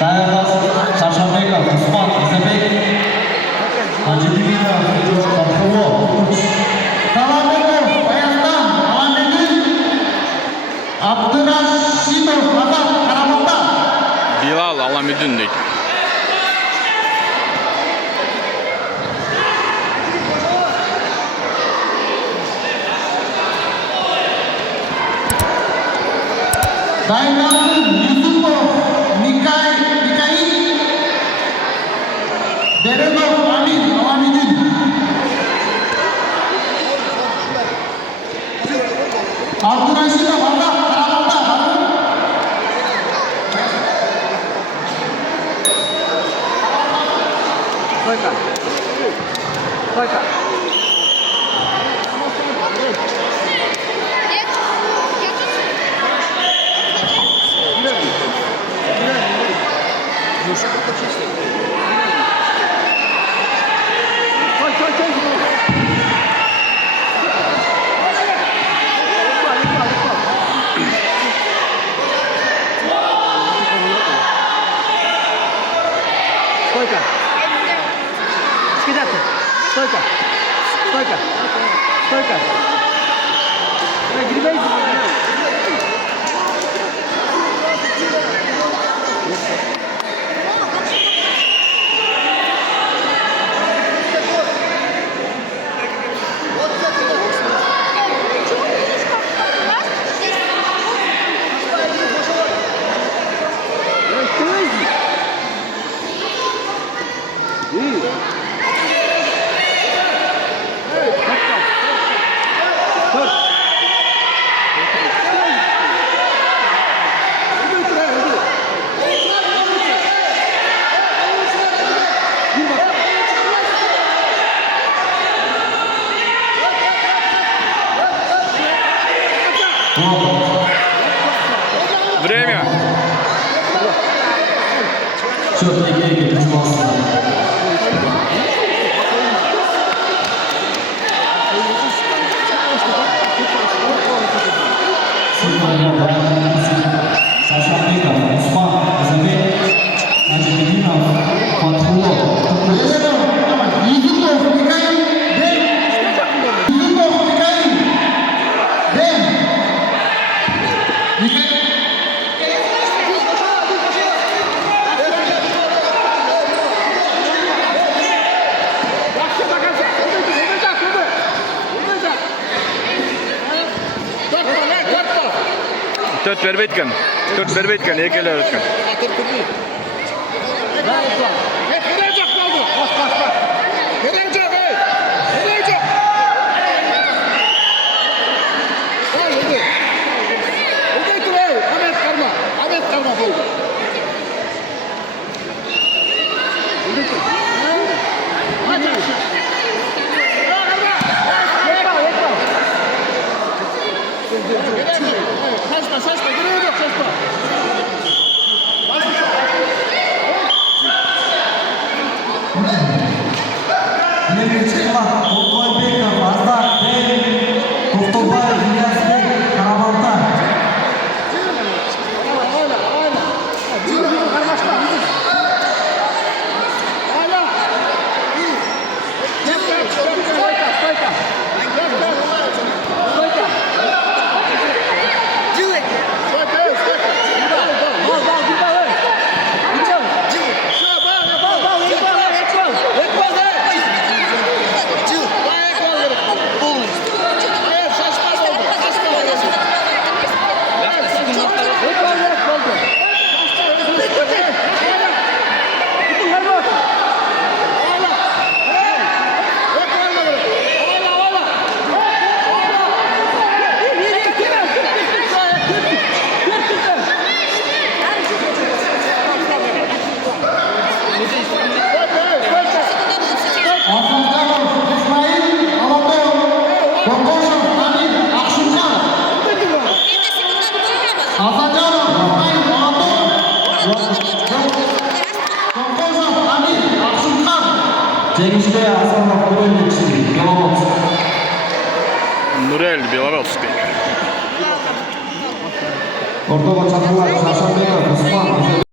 Dayanmaz Şarşambekov, Osman İzebek, Hacıbinov, Fathulo, Kalamekov, Bayazdan, Alamedin, Abdurashidov, Azat, Karaman'da. Bilal Alamedin deydi. Dayanmaz'ın Yusupov, Mikail, Berenov, Amin, Alamedin. Abdurashidov, Azat, Karaman'da. Стойка. Стойка. Скидаться. Стойка. Стойка. Стойка. Грибей. Время. Счет Никейки, пожалуйста. Шаршамбеков, Осман Изебек, Хачибинов, Фатхуло, Юсупов, Микаил, Юсупов, Микаил, Төрт бербейткен. Төрт бербейткен. Екелі өткен. Толтойбеков, Азат, Тоқтоубаев, Ильясбек, Карабалта. Жеңиште Асанов Нурель, Беловодск. Нурель, Беловодск. Ортого чакырылат Шаршамбеков, Усман.